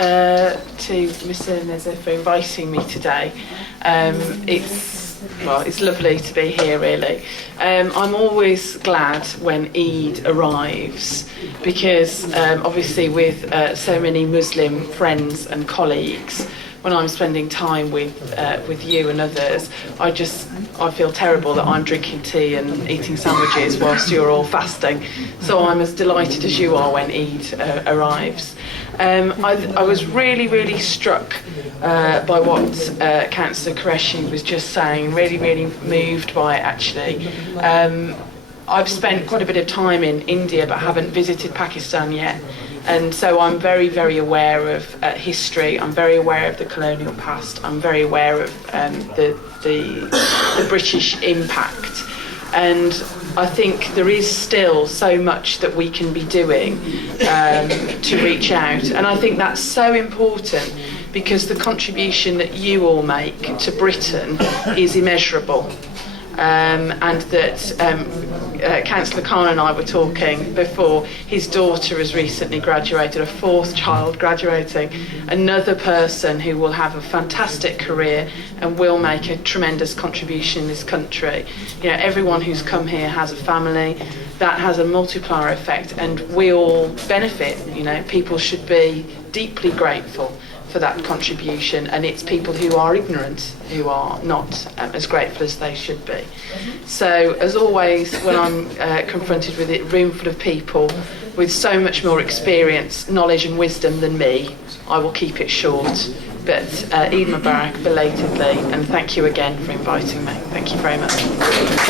to Mr. Neza for inviting me today. It's lovely to be here, really. I'm always glad when Eid arrives because obviously with so many Muslim friends and colleagues, when I'm spending time with you and others, I feel terrible that I'm drinking tea and eating sandwiches whilst you're all fasting. So I'm as delighted as you are when Eid arrives. I was really, really struck by what Councillor Qureshi was just saying, really, really moved by it actually. I've spent quite a bit of time in India but haven't visited Pakistan yet. And so I'm very, very aware of history. I'm very aware of the colonial past. I'm very aware of the British impact. And I think there is still so much that we can be doing to reach out. And I think that's so important because the contribution that you all make to Britain is immeasurable. And that Councillor Khan and I were talking before, his daughter has recently graduated, a fourth child graduating, another person who will have a fantastic career and will make a tremendous contribution in this country. You know, everyone who's come here has a family, that has a multiplier effect, and we all benefit. You know, people should be deeply grateful for that contribution, and it's people who are ignorant who are not as grateful as they should be. So as always, when I'm confronted with a room full of people with so much more experience, knowledge and wisdom than me, I will keep it short. But Eid Mubarak belatedly, and thank you again for inviting me. Thank you very much.